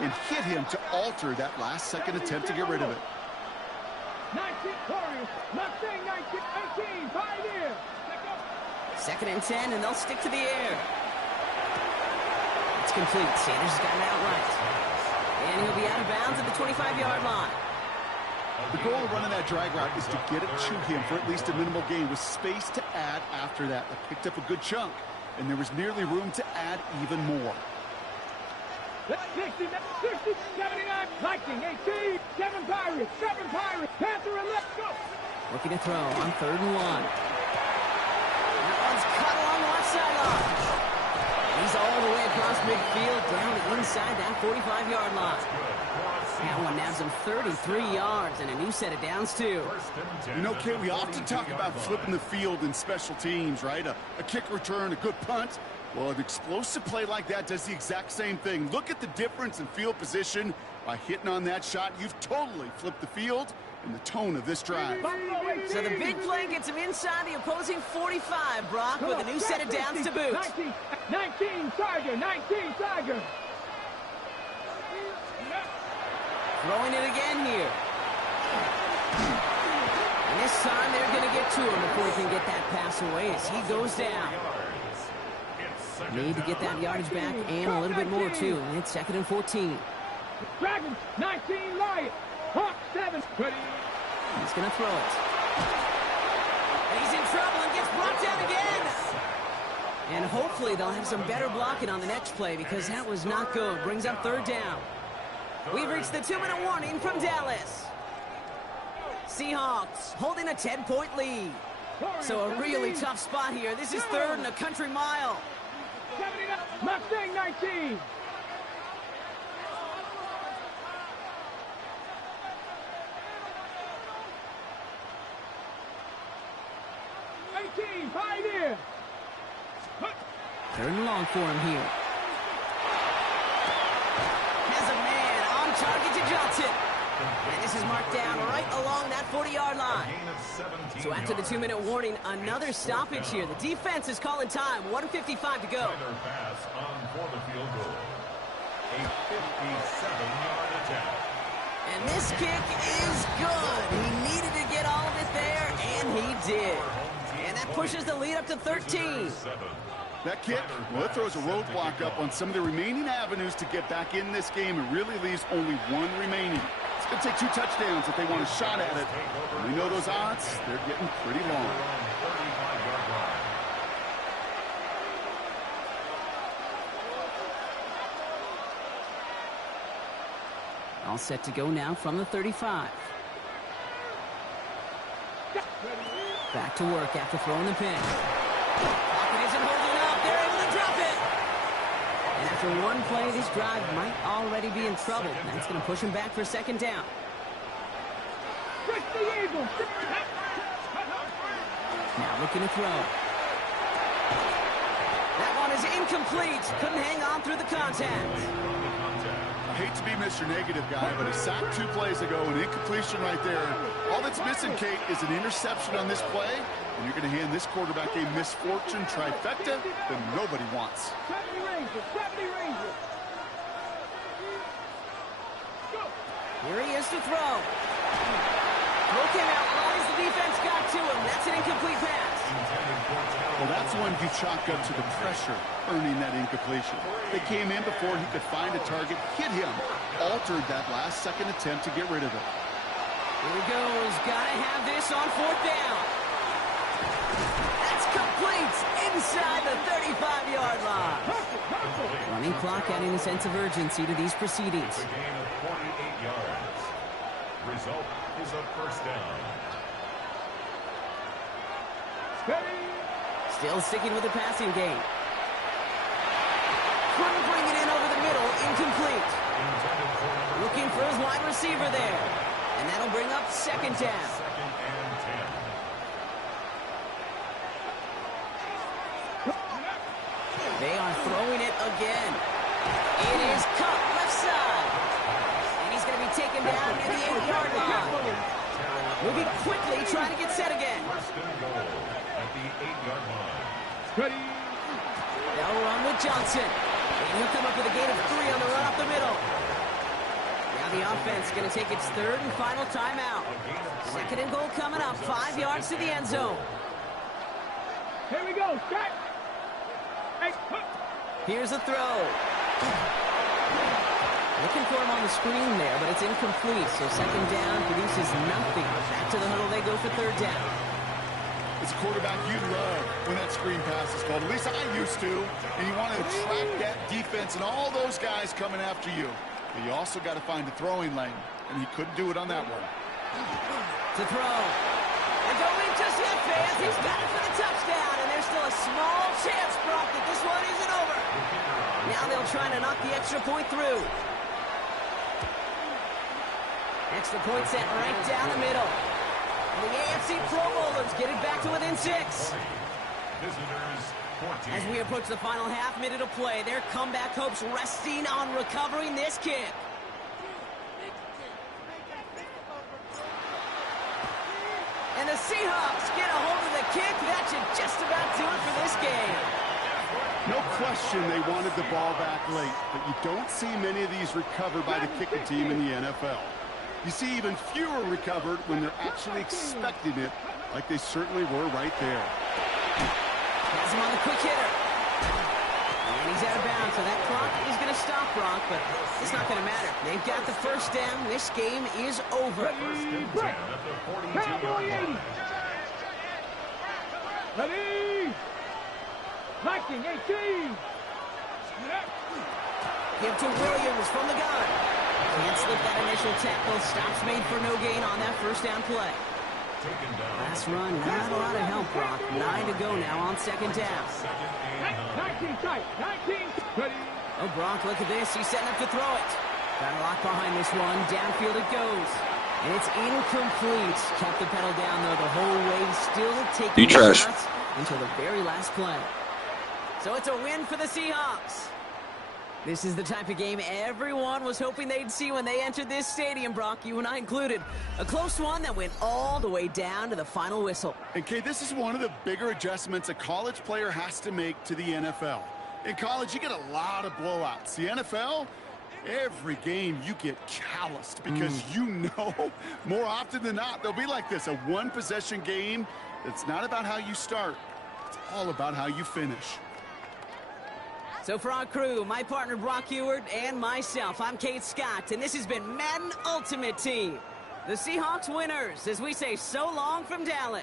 and hit him to alter that last-second attempt to get rid of it. 19 Warriors, Mustang 19, 18, 5 here. 2nd and 10, and they'll stick to the air. It's complete. Sanders has got it outright. And he'll be out of bounds at the 25-yard line. The goal of running that drag route is to get it to him for at least a minimal gain with space to add after that. They picked up a good chunk, and there was nearly room to add even more. 60, 79, Viking, 18, 7 Pirates, Panther, and let's go. Looking to throw on 3rd and 1. That one's cut along the left sideline. He's all the way across midfield, down inside that 45-yard line. That one nabs him 33 yards and a new set of downs, too. You know, Kate, we often talk about flipping the field in special teams, right? A kick return, a good punt. Well, an explosive play like that does the exact same thing. Look at the difference in field position. By hitting on that shot, you've totally flipped the field and the tone of this drive. So the big play gets him inside the opposing 45, Brock, with a new set of downs to boot. 19 Tiger. Throwing it again here. And this time they're going to get to him before he can get that pass away as he goes down. Need to get that yardage back and a little bit more, too. It's 2nd and 14. Dragons, 19 Lions. Hawk 7. He's going to throw it. And he's in trouble and gets brought down again. And hopefully they'll have some better blocking on the next play because that was not good. Brings up 3rd down. We've reached the 2-minute warning from Dallas. Seahawks holding a 10-point lead. So a really tough spot here. This is 3rd and a country mile. 79, Mustang 19. Pioneer. 3rd and long for him here. Has a man on target to Johnson. And this is marked down right along that 40-yard line. So after the 2-minute warning, another stoppage here. The defense is calling time. 1:55 to go. Pass on for the field goal. A 57-yard attempt. And this kick is good. He needed to get all of it there, and he did. And that pushes the lead up to 13. That kick, well, it throws a roadblock up on some of the remaining avenues to get back in this game. It really leaves only one remaining. It's going to take 2 touchdowns if they want a shot at it. And we know those odds, they're getting pretty long. All set to go now from the 35. Back to work after throwing the pin. Pocket isn't holding up. They're able to drop it. And after one play, this drive might already be in trouble. That's going to push him back for 2nd down. Now looking to throw. That one is incomplete. Couldn't hang on through the contact. I hate to be Mr. Negative guy, but a sack 2 plays ago, an incompletion right there. All that's missing, Kate, is an interception on this play, and you're going to hand this quarterback a misfortune trifecta that nobody wants. 70 Rangers. Go. Here he is to throw. Throw came out right as the defense got to him. That's an incomplete pass. Well, that's one you chalk up to the pressure earning that incompletion. They came in before he could find a target, hit him, altered that last-second attempt to get rid of it. Here he goes. Gotta have this on 4th down. That's complete inside the 35-yard line. Running clock adding a sense of urgency to these proceedings. result is a first down. Still sticking with the passing game. Couldn't bring it in over the middle. Incomplete. Looking for his wide receiver there. And that'll bring up second down. Second and 10. They are throwing it again. It is cut left side. And he's going to be taken down near the 8-yard line. Moving quickly, trying to get set again. First and goal at the 8-yard line. They'll run with Johnson. And he'll come up with a gain of 3 on the run up the middle. Now the offense going to take its third and final timeout. Second and goal coming up, 5 yards to the end zone. Here we go, set. Hey, Here's a throw. Looking for him on the screen there, but it's incomplete. So second down produces nothing. Back to the huddle they go for third down. As a quarterback, you love when that screen pass is called. At least I used to. And you want to attract that defense and all those guys coming after you. But you also got to find a throwing lane. And he couldn't do it on that one. To throw. And don't leave just yet, fans. He's got it for the touchdown. And there's still a small chance, Brock, that this one isn't over. Now they'll try to knock the extra point through. Extra point set right down the middle. And the AFC Pro Bowlers get it back to within 6. Visitors 14. As we approach the final half minute of play, their comeback hopes resting on recovering this kick. And the Seahawks get a hold of the kick. That should just about do it for this game. No question they wanted the ball back late, but you don't see many of these recovered by the kicking team in the NFL. You see even fewer recovered when they're actually expecting it, like they certainly were right there. Has him on the quick hitter. And he's out of bounds, so that clock is going to stop Brock, but it's not going to matter. They've got the first down. This game is over. First and 10 at the 42-yard line. Ready? Blocking 18. Give to Williams from the gun. Can't slip that initial tackle. Stops made for no gain on that first down play. Taken down. Last run, not a lot of help, Brock. 9 to go now on second down. Second and 19 tight. 19. Ready? Oh, Brock, look at this. He's setting up to throw it. Got a lock behind this one. Downfield it goes. And it's incomplete. Kept the pedal down, though, the whole way. Still taking shots until the very last play. So it's a win for the Seahawks. This is the type of game everyone was hoping they'd see when they entered this stadium, Brock, you and I included. A close one that went all the way down to the final whistle. And, Kay, this is one of the bigger adjustments a college player has to make to the NFL. In college, you get a lot of blowouts. The NFL, every game you get calloused because you know more often than not they'll be like this, a one-possession game. It's not about how you start. It's all about how you finish. So for our crew, my partner Brock Ewart and myself, I'm Kate Scott, and this has been Madden Ultimate Team. The Seahawks winners, as we say so long from Dallas.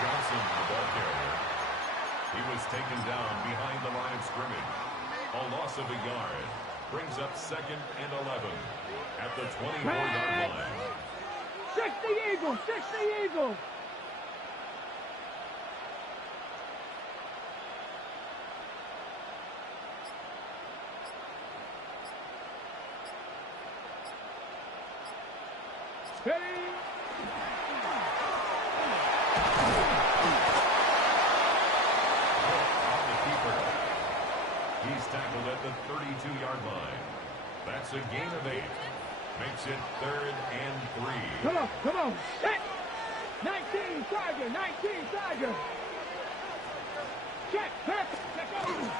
Johnson, the ball carrier. He was taken down behind the line of scrimmage. A loss of a yard brings up 2nd and 11 at the 24-yard line. 60 Eagles, 60 Eagles. Steady. He's tackled at the 32-yard line. That's a gain of 8. Makes it 3rd and 3. Come on. Set. 19, Tiger, 19, Tiger. Check. Check over.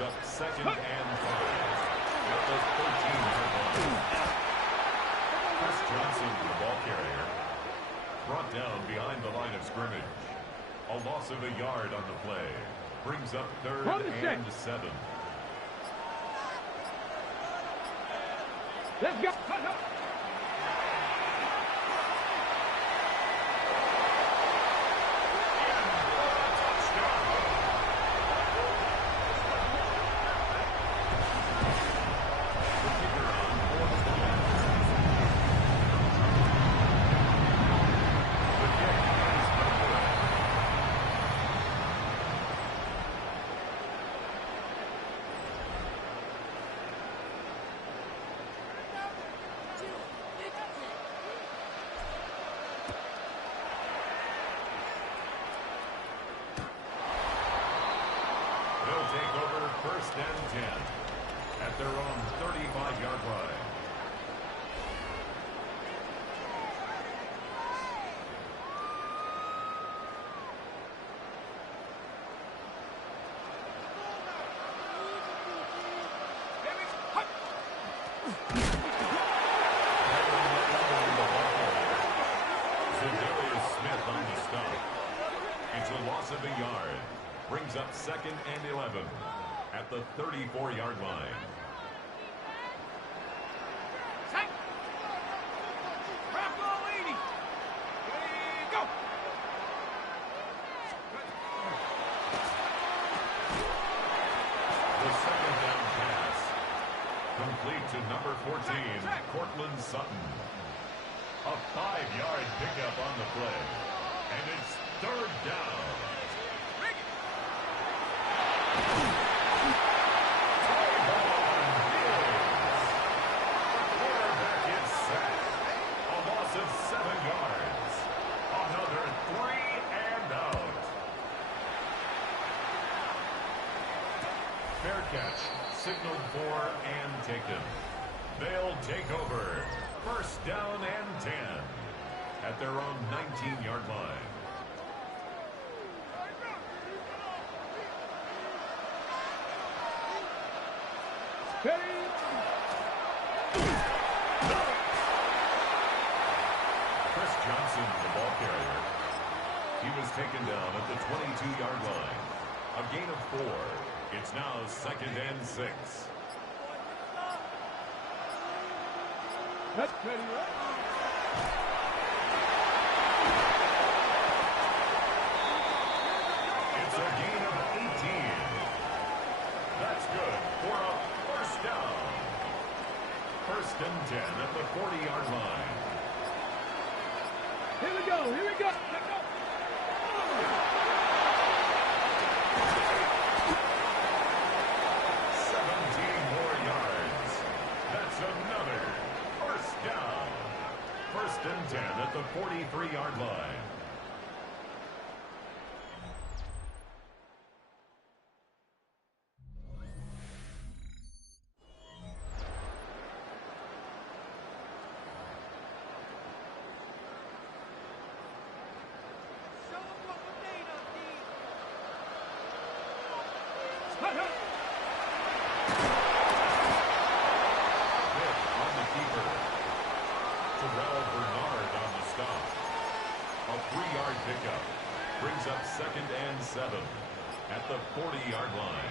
Up 2nd and 5 at the 13-yard line. Chris Johnson, the ball carrier, brought down behind the line of scrimmage. A loss of a yard on the play brings up 3rd and 7. Let's go. Take over 1st and 10 at their own 35-yard line. Smith on the stop. It's a loss of a yard. Brings up 2nd and 11 at the 34-yard line. Go. The 2nd down pass complete to number 14, Cortland Sutton. A 5-yard pickup on the play, and it's 3rd down. Fair catch, signaled for and taken. They'll take over 1st down and 10 at their own 19-yard line. Chris Johnson, the ball carrier. He was taken down at the 22-yard line. A gain of 4. It's now 2nd and 6. First and 10 at the 40-yard line. Here we go. Here we go. Let's go. 17 more yards. That's another first down. First and 10 at the 43-yard line. Pickup brings up second and 7 at the 40-yard line.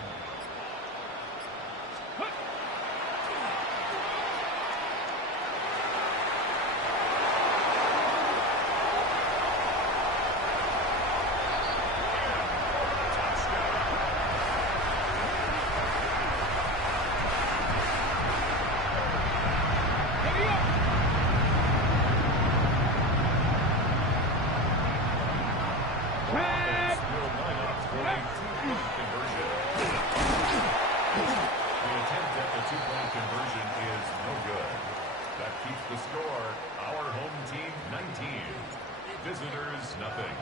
The score, our home team 19, visitors nothing.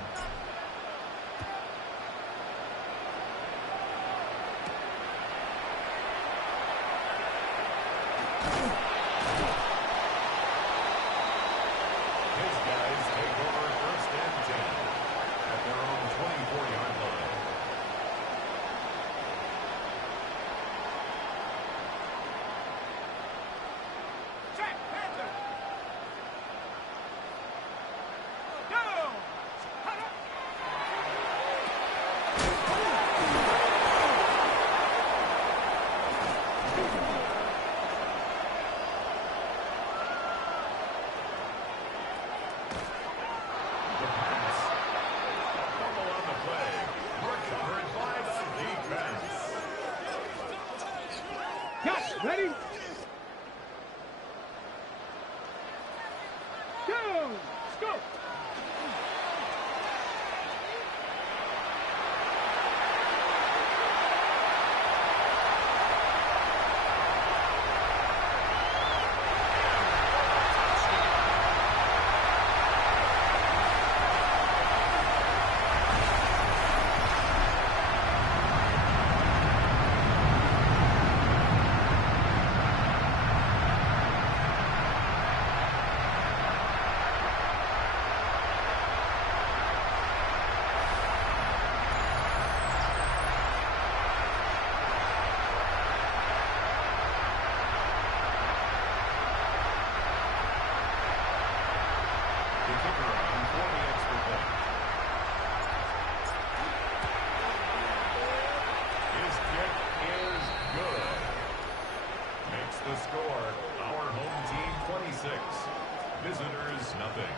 His guys take over first and 10 at their own 24-yard line. Ready? Go! Let's go! The score, our home team 26, visitors nothing.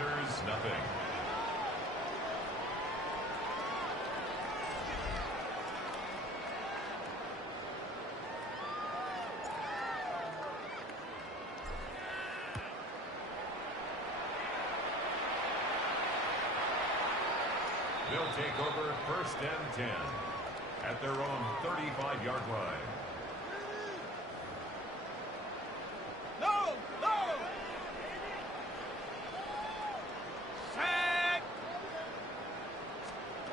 Commanders, nothing. They'll take over 1st and 10 at their own 35-yard line. No! No! Set!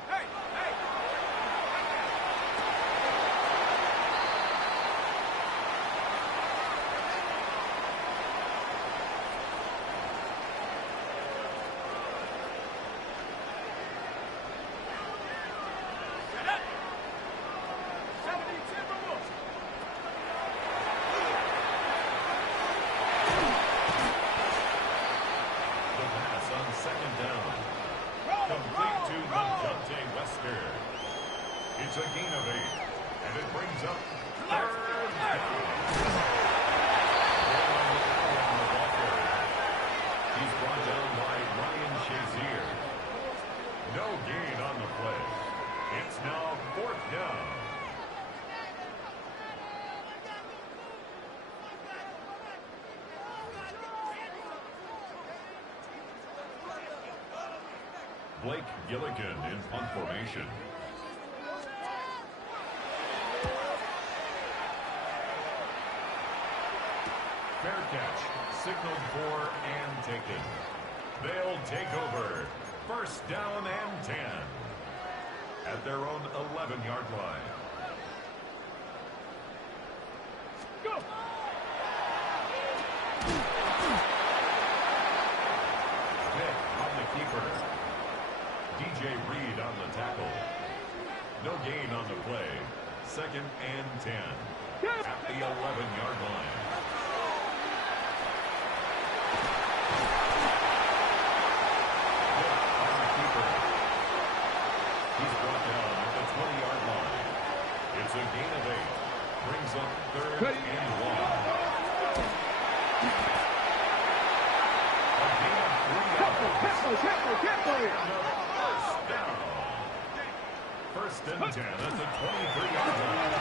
Hey! Hey! Set up! 70 Timberwolves! The pass on 2nd down. Complete to Dante Wester. It's a gain of 8, and it brings up 3rd down. He's brought down by Ryan Shazier. No gain on the play. It's now 4th down. Blake Gilligan in punt formation. Fair catch, signaled for and taken. They'll take over 1st down and 10 at their own 11-yard line. Go! Pick on the keeper. DJ Reed on the tackle. No gain on the play. 2nd and 10 at the 11-yard line. Pick on the keeper. He's brought down at the 20-yard line. It's a gain of 8. Brings up 3rd and 1. A gain of 3 yards. First down. 1st and 10 at the 23-yard line.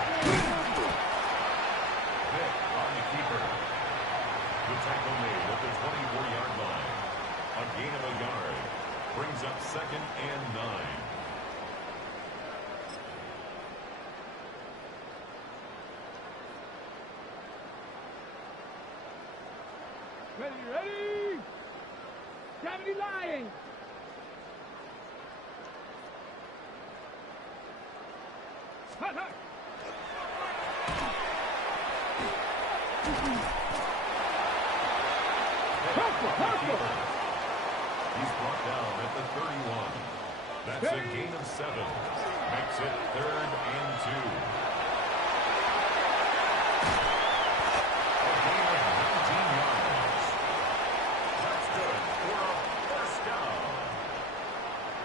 Pick on the keeper. The tackle made at the 24-yard line. A gain of a yard. Brings up 2nd and 9. Ready? 70 Lions! Hut, hut! He's brought down at the 31. That's a gain of 7. Makes it 3rd and 2. A gain of 19 yards. That's good for a 1st down.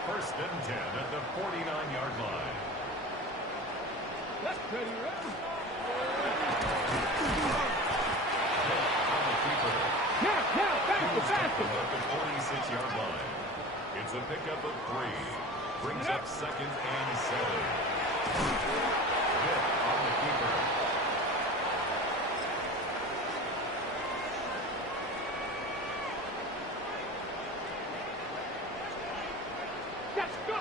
1st and 10 at the 49-yard line. Let's ready, ready. On the keeper. Now, faster, faster. At the 46-yard line. It's a pickup of 3. Brings up 2nd and 7. Pick on the keeper. Let's go.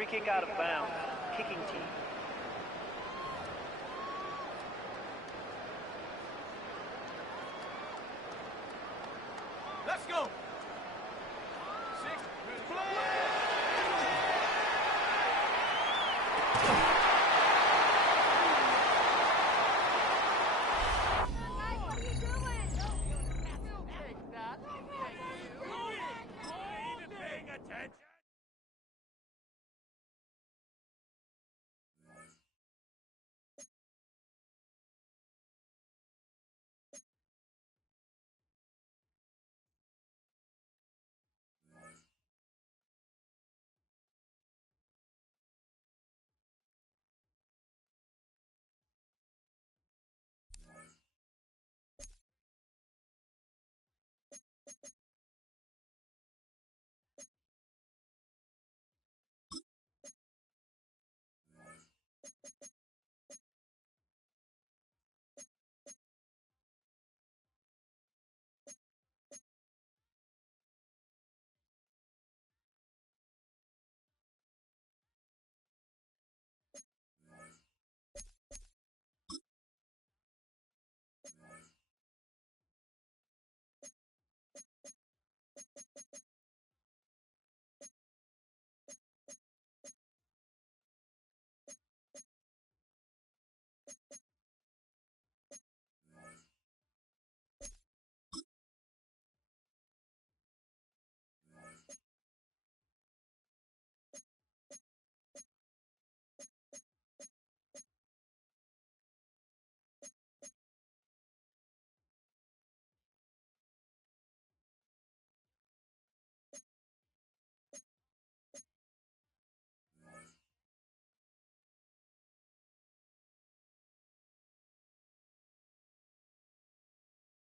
Free kick out of bounds. Kicking team.